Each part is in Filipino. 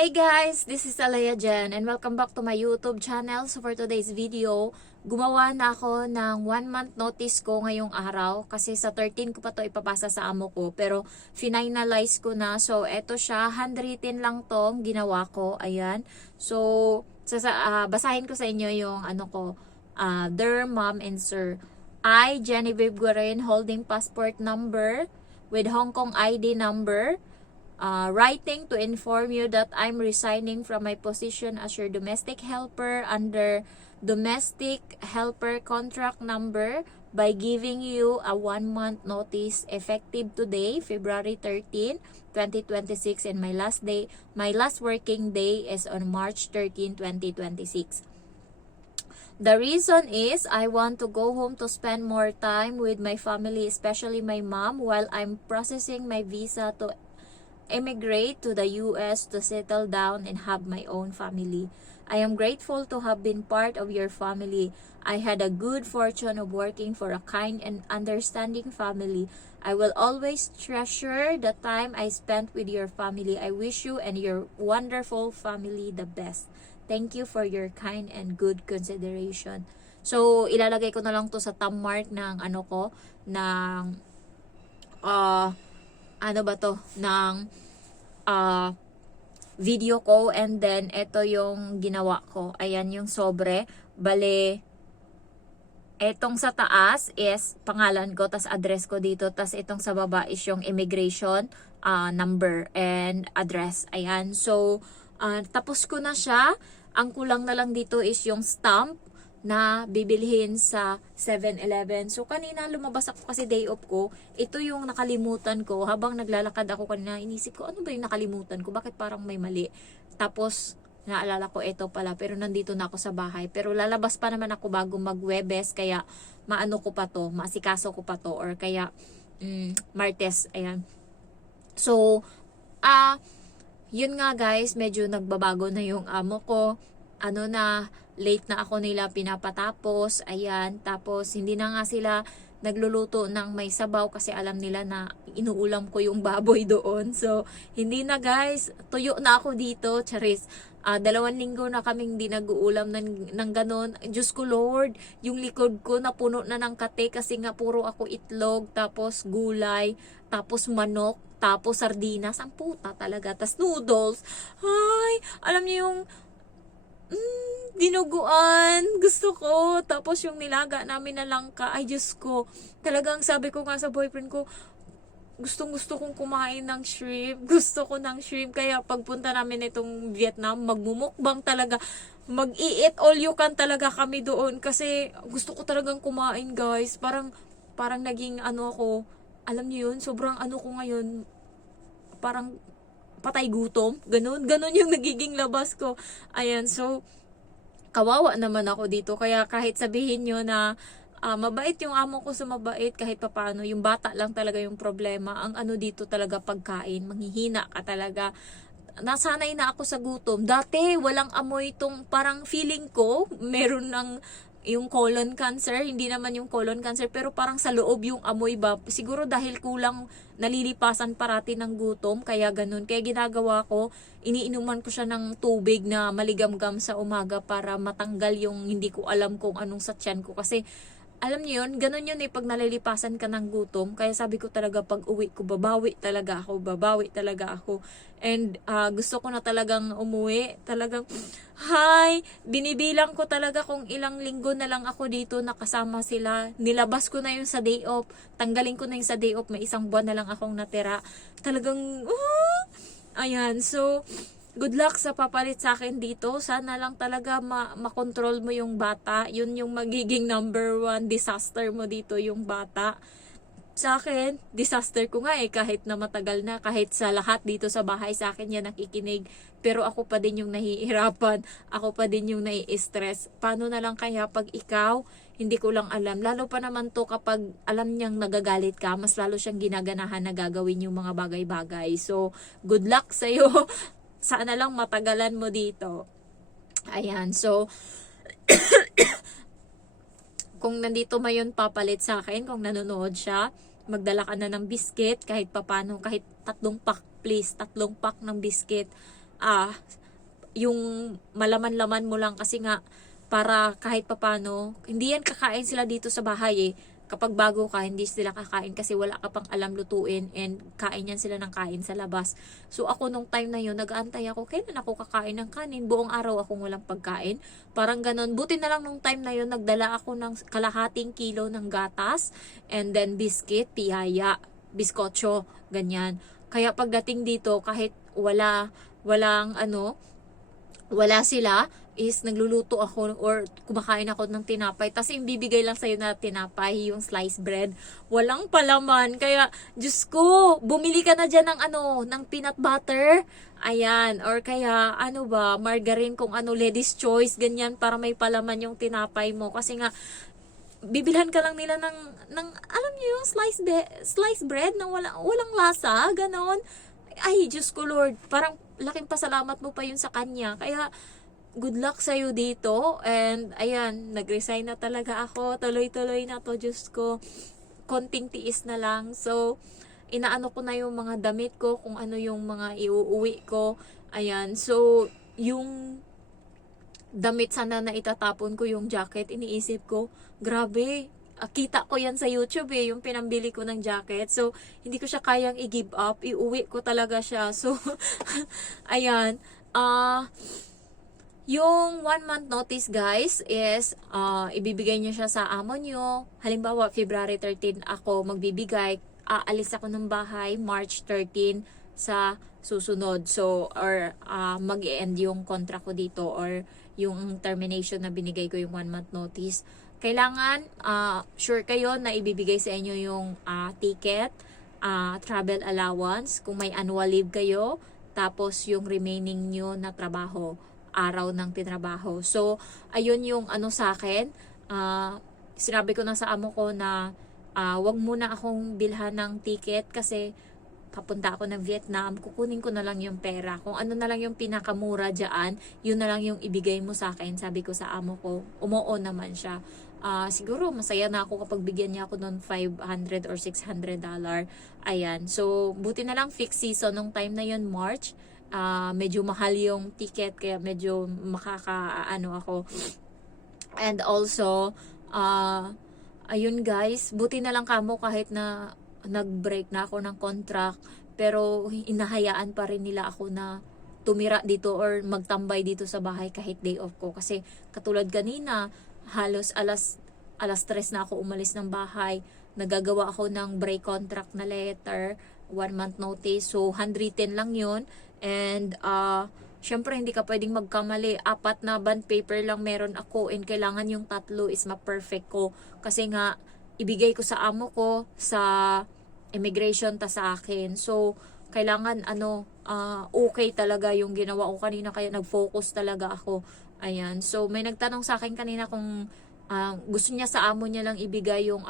Hi guys! This is Alea Jen and welcome back to my YouTube channel. So for today's video, gumawa na ako ng 1 month notice ko ngayong araw kasi sa 13 ko pa to ipapasa sa amo ko pero finalize ko na. So eto siya, handwritten lang tong ginawa ko. Ayan. So basahin ko sa inyo yung Dear Mom and Sir, I, Genevieve Guerin, holding passport number with Hong Kong ID number, writing to inform you that I'm resigning from my position as your domestic helper under domestic helper contract number by giving you a 1 month notice effective today, February 13, 2026, and my last working day is on March 13, 2026. The reason is I want to go home to spend more time with my family, especially my mom, while I'm processing my visa to emigrate to the US to settle down and have my own family. I am grateful to have been part of your family. I had a good fortune of working for a kind and understanding family. I will always treasure the time I spent with your family. I wish you and your wonderful family the best. Thank you for your kind and good consideration. So, ilalagay ko na lang to sa thumb mark ng video ko, and then ito yung ginawa ko. Ayan yung sobre. Bale, etong sa taas is pangalan ko, tas address ko dito, tas itong sa baba is yung immigration number and address. Ayan. So, tapos ko na siya. Ang kulang na lang dito is yung stamp na bibilhin sa 7-Eleven. So, kanina lumabas ako kasi day off ko. Ito yung nakalimutan ko. Habang naglalakad ako kanina, inisip ko, ano ba yung nakalimutan ko? Bakit parang may mali? Tapos, naalala ko ito pala. Pero nandito na ako sa bahay. Pero lalabas pa naman ako bago mag-Webes. Kaya, maasikaso ko pa to. Or kaya, Martes. Ayan. So, yun nga guys, medyo nagbabago na yung amo ko. Late na ako nila pinapatapos. Ayan, tapos hindi na nga sila nagluluto ng may sabaw kasi alam nila na inuulam ko yung baboy doon. So, hindi na guys, tuyo na ako dito, charis. 2 linggo na kaming di nag-uulam ng ganon. Diyos ko Lord, yung likod ko napuno na ng kate kasi nga puro ako itlog, tapos gulay, tapos manok, tapos sardinas. Ang puta talaga. Tapos noodles. Ay, alam niyo yung dinuguan. Gusto ko. Tapos yung nilaga namin na langka. Ay, Diyos ko. Talagang sabi ko nga sa boyfriend ko, gusto kong kumain ng shrimp. Gusto ko ng shrimp. Kaya pagpunta namin itong Vietnam, magmumukbang talaga. Mag-i-eat all you can talaga kami doon. Kasi gusto ko talagang kumain, guys. Parang naging ako. Alam niyo yun, sobrang ko ngayon. Parang patay gutom. Ganun yung nagiging labas ko. Ayan, so kawawa naman ako dito. Kaya kahit sabihin nyo na mabait yung amo ko, sa mabait kahit papaano, yung bata lang talaga yung problema. Ang dito talaga pagkain, manghihina ka talaga. Nasanay na ako sa gutom. Dati walang amoy itong, parang feeling ko meron ng yung colon cancer, hindi naman yung colon cancer, pero parang sa loob yung amoy ba. Siguro dahil kulang nalilipasan parati ng gutom, kaya ganun. Kaya ginagawa ko, iniinuman ko siya ng tubig na maligamgam sa umaga para matanggal yung hindi ko alam kung anong sa tiyan ko. Kasi alam niyo yun, ganun yun pag nalilipasan ka ng gutom. Kaya sabi ko talaga pag uwi ko, babawi talaga ako. And gusto ko na talagang umuwi. Talagang, binibilang ko talaga kung ilang linggo na lang ako dito nakasama sila. Nilabas ko na yung sa day off. Tanggalin ko na yung sa day off. May 1 buwan na lang akong natira. Talagang, ayan. So, good luck sa papalit sa akin dito. Sana lang talaga makontrol mo yung bata. Yun yung magiging number 1 disaster mo dito, yung bata. Sa akin, disaster ko nga kahit na matagal na, kahit sa lahat dito sa bahay sa akin yan nakikinig. Pero ako pa din yung nahihirapan. Ako pa din yung nai-stress. Paano na lang kaya pag ikaw, hindi ko lang alam. Lalo pa naman to kapag alam niyang nagagalit ka, mas lalo siyang ginaganahan na gagawin yung mga bagay-bagay. So, good luck sa'yo. Sana lang matagalan mo dito. Ayan, so kung nandito mayon papalit sa akin, kung nanonood siya, magdala ka na ng biscuit kahit papano, kahit 3 pack please, 3 pack ng biscuit. yung malaman-laman mo lang kasi nga para kahit papano, hindi yan kakain sila dito sa bahay eh. Kapag bago ka, hindi sila kakain kasi wala ka pang alam lutuin and kain yan sila ng kain sa labas. So ako nung time na yun, nag-aantay ako, kailan ako kakain ng kanin? Buong araw akong walang pagkain. Parang ganon. Buti na lang nung time na yun, nagdala ako ng kalahating kilo ng gatas and then biscuit, piyaya, biskotso, ganyan. Kaya pagdating dito, kahit wala sila, is nagluluto ako or kumakain ako ng tinapay. Tapos yung bibigay lang sa'yo na tinapay, yung sliced bread, walang palaman. Kaya, Diyos ko, bumili ka na dyan ng peanut butter. Ayan. Or kaya, margarine kung ladies choice, ganyan, para may palaman yung tinapay mo. Kasi nga, bibilhan ka lang nila ng alam niyo yung sliced bread na walang lasa, ganon. Ay, Diyos ko Lord, parang laking pasalamat mo pa yun sa kanya. Kaya, good luck sa'yo dito. And, ayan, nag-resign na talaga ako. Tuloy-tuloy na to, Diyos ko. Konting tiis na lang. So, inaano ko na yung mga damit ko, kung ano yung mga iuuwi ko. Ayan, so, yung damit sana na itatapon ko, yung jacket, iniisip ko, grabe, kita ko yan sa YouTube yung pinambili ko ng jacket. So, hindi ko siya kayang i-give up. Iuwi ko talaga siya. So, ayan, yung 1 month notice guys is ibibigay nyo siya sa amo nyo. Halimbawa, February 13 ako magbibigay. Aalis ako ng bahay March 13 sa susunod. So, or mag-e-end yung contract ko dito or yung termination na binigay ko yung 1 month notice. Kailangan, sure kayo na ibibigay sa inyo yung ticket, travel allowance, kung may annual leave kayo, tapos yung remaining nyo na trabaho, araw ng tinrabaho. So, ayun yung sa akin. Sinabi ko na sa amo ko na wag muna akong bilhan ng ticket kasi papunta ako ng Vietnam, kukunin ko na lang yung pera. Kung ano na lang yung pinakamura dyan, yun na lang yung ibigay mo sa akin. Sabi ko sa amo ko, umuo naman siya. Siguro masaya na ako kapag bigyan niya ako ng $500 or $600. Ayan. So, buti na lang fixed season nung time na yun, March. Medyo mahal yung ticket kaya medyo makakaano ako. And also, ayun guys, buti na lang kamo kahit na nag-break na ako ng contract, pero inahayaan pa rin nila ako na tumira dito or magtambay dito sa bahay kahit day off ko. Kasi katulad kanina, halos alas 3 na ako umalis ng bahay. Nagagawa ako ng break contract na letter, 1 month notice. So, handwritten lang yun. And, syempre hindi ka pwedeng magkamali. 4 na bond paper lang meron ako and kailangan yung 3 is ma-perfect ko. Kasi nga, ibigay ko sa amo ko sa immigration ta sa akin. So, kailangan okay talaga yung ginawa ko kanina kaya nag-focus talaga ako. Ayan. So, may nagtanong sa akin kanina kung gusto niya sa amo niya lang ibigay yung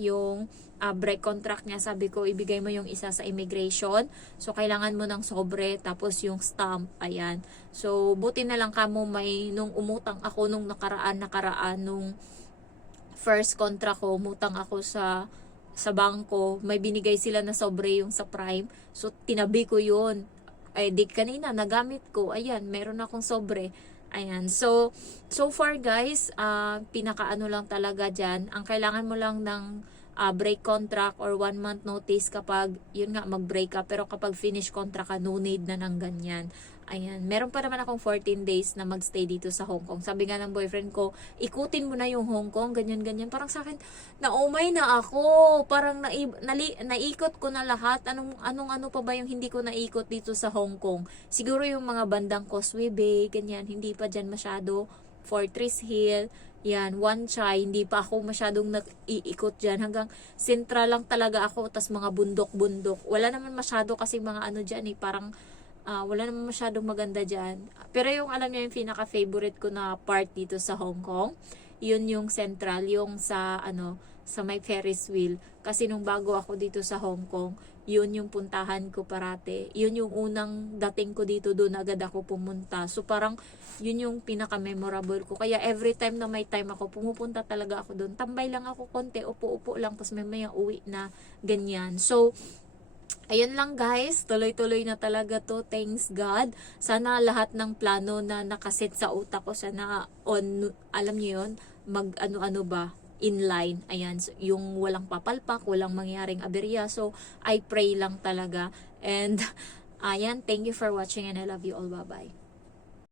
yung break contract niya. Sabi ko, ibigay mo yung isa sa immigration. So, kailangan mo ng sobre, tapos yung stamp. Ayan. So, buti na lang kamo nung umutang ako nung nakaraan, nung first contract ko, umutang ako sa bangko. May binigay sila na sobre yung sa Prime. So, tinabi ko yun. Ay, di kanina, nagamit ko. Ayan, meron akong sobre. Ayan. So far guys, pinakaano lang talaga dyan. Ang kailangan mo lang ng break contract or 1 month notice kapag, yun nga, mag-break ka. Pero kapag finish contract ka, no need na ng ganyan. Ayan. Meron pa naman akong 14 days na magstay dito sa Hong Kong. Sabi nga ng boyfriend ko, ikutin mo na yung Hong Kong, ganyan-ganyan. Parang sa akin, naumay na ako. Parang naikot ko na lahat. Anong pa ba yung hindi ko naikot dito sa Hong Kong? Siguro yung mga bandang Causeway Bay, ganyan. Hindi pa dyan masyado. Fortress Hill, yan, Wan Chai, hindi pa ako masyadong nag-iikot dyan. Hanggang central lang talaga ako, tas mga bundok-bundok. Wala naman masyado kasi mga dyan parang wala naman masyadong maganda dyan. Pero yung alam niyo yung pinaka-favorite ko na part dito sa Hong Kong, yun yung central, yung sa sa may Ferris wheel. Kasi nung bago ako dito sa Hong Kong, yun yung puntahan ko parate. Yun yung unang dating ko dito, doon agad ako pumunta. So parang yun yung pinaka-memorable ko. Kaya every time na may time ako, pumupunta talaga ako doon. Tambay lang ako konti, upo-upo lang, tapos may uwi na ganyan. So, Ayun lang guys, tuloy-tuloy na talaga to. Thanks God. Sana lahat ng plano na nakaset sa utak ko, sana on, alam niyo yun, mag ano-ano ba, inline. Ayan, so, yung walang papalpak, walang mangyaring aberya. So, I pray lang talaga. And, ayan, thank you for watching and I love you all. Bye-bye.